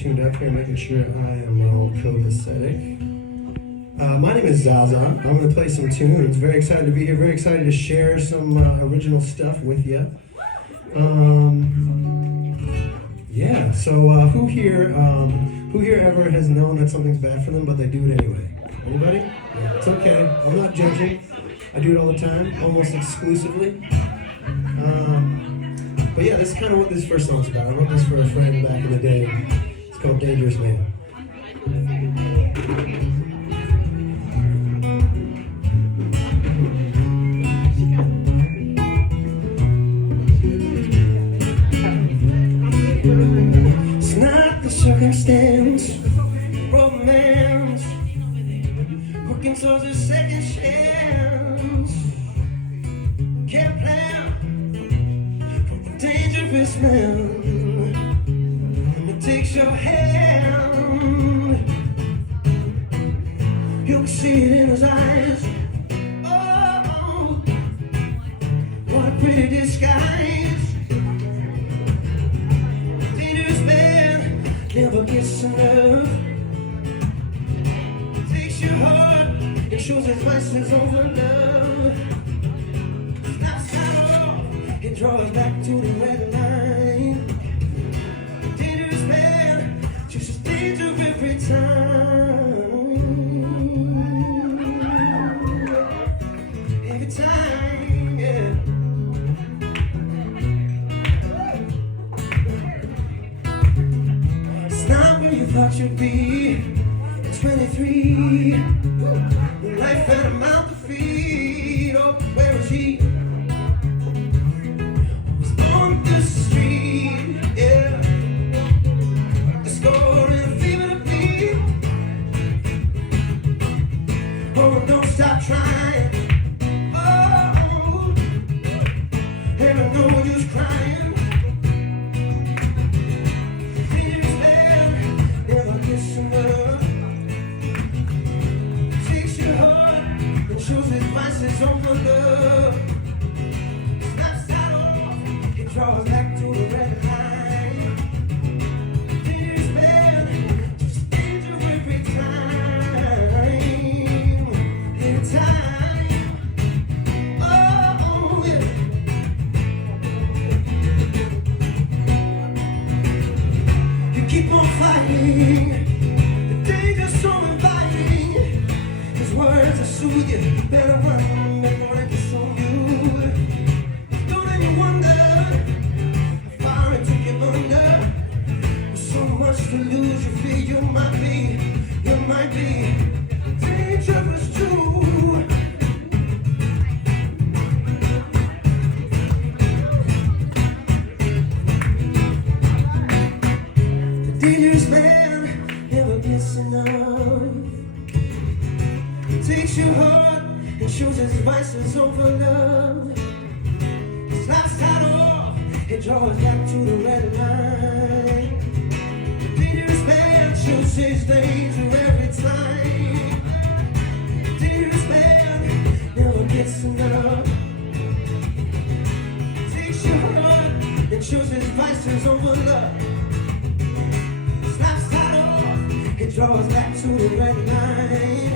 Tuned up here, making sure I am all copacetic. My name is Zaza. I'm going to play some tunes. Very excited to be here. Very excited to share some original stuff with you. Yeah. So who here ever has known that something's bad for them, but they do it anyway? Anybody? Yeah, it's okay. I'm not judging. I do it all the time, almost exclusively. But yeah, this is kind of what this first song's about. I wrote this for a friend back in the day. It's called Dangerous Man. It's not the circumstance, romance, working towards a second chance. Can't plan for the dangerous man. It takes your hand, you'll see it in his eyes. Oh, what a pretty disguise. Dangerous man never gets enough. Takes your heart and shows his vices over love. Snaps out, it draws back to the red line. Dangerous man chooses danger every time. Every time, yeah. It's not where you thought you'd be. 23, the life had a mouth to feed. Oh, where is he? Was on the street, yeah. The score and a fever to beat. Oh, don't stop trying. Oh, and I know you was crying. Dangerous man never gets enough. Shows his vices over love. Snaps out off, it draws back to the red line. Dangerous man, just danger every time. Every time. Oh, yeah. You keep on fighting. The danger's so inviting. His words are soothe you. Better run before it gets on you. Don't then you wonder how far it took you under. With so much to lose, you feel you might be dangerous too. The dangerous man never gets enough. Takes your heart and shows his vices over love. Slaps that off, it draws back to the red line. Dangerous man shows his danger every time. Dangerous man never gets enough. Takes your heart and shows his vices over love. Slaps that off, it draws back to the red line.